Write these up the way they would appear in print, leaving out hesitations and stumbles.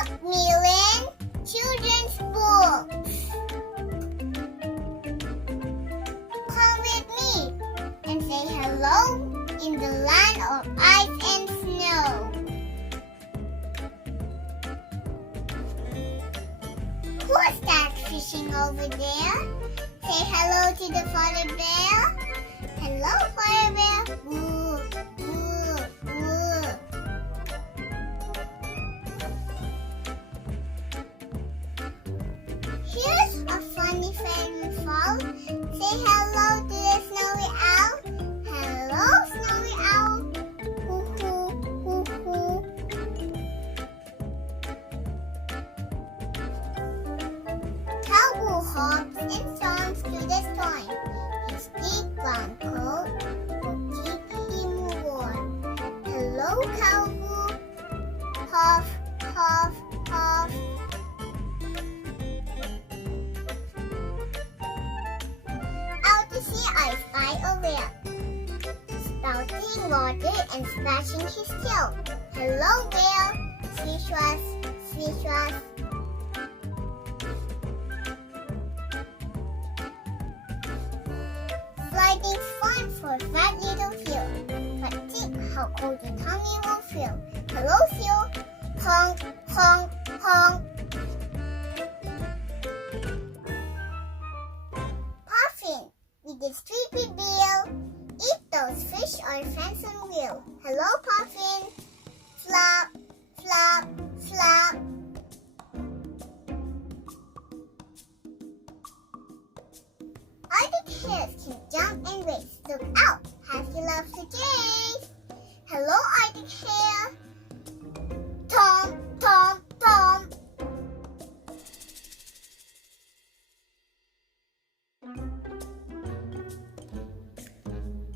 Macmillan Children's Books. Come with me and say hello in the land of ice and snow. Who's that fishing over there? Say hello to the father bear. Hello, father bear. Woo, woo, woo. Here's a funny fairy fall. Say hello to the snowy owl. Hello, snowy owl. Hoo hoo, hoo hoo. Caribou hops and storms through the storm. His thick brown coat will keep him warm. Hello, caribou. Huff, huff, huff. Out to sea I spy a whale, spouting water and splashing his tail. Hello, whale. Swish was, swish was. Floating's fun for fat little Phil, but think how cold your tummy will feel. Hello, Phil. Honk, honk, honk. Puffin with his sleepy bill, eat those fish or fence and wheel. Hello, Puffin. Flop, flop, flop. Arctic hares can jump and race. Look out, Husky loves to chase. Hello, Arctic hare. Tom, Tom, Tom.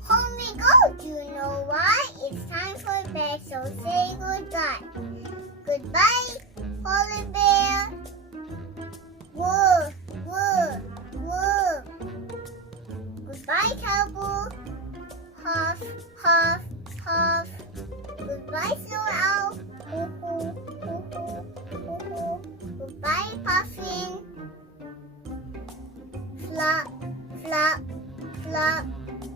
Home we go. Do you know why? It's time for bed, so say goodbye. Goodbye, polar bear. Woo, woo, woo. Goodbye, caribou. Huff, huff, huff. Goodbye, snow owl. Hoo hoo, hoo hoo, hoo hoo. Goodbye, puffin. Flop, flop, flop.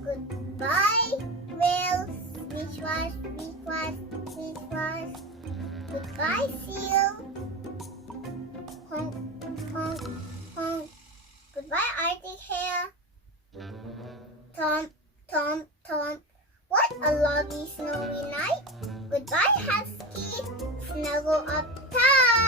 Goodbye, whale. Swish was, swish was, swish was. Goodbye, seal. Honk, honk, honk. Goodbye, Arctic hare. Tom, Tom, Tom. What a lovely snowy night. Goodbye, husky. Snuggle up tight.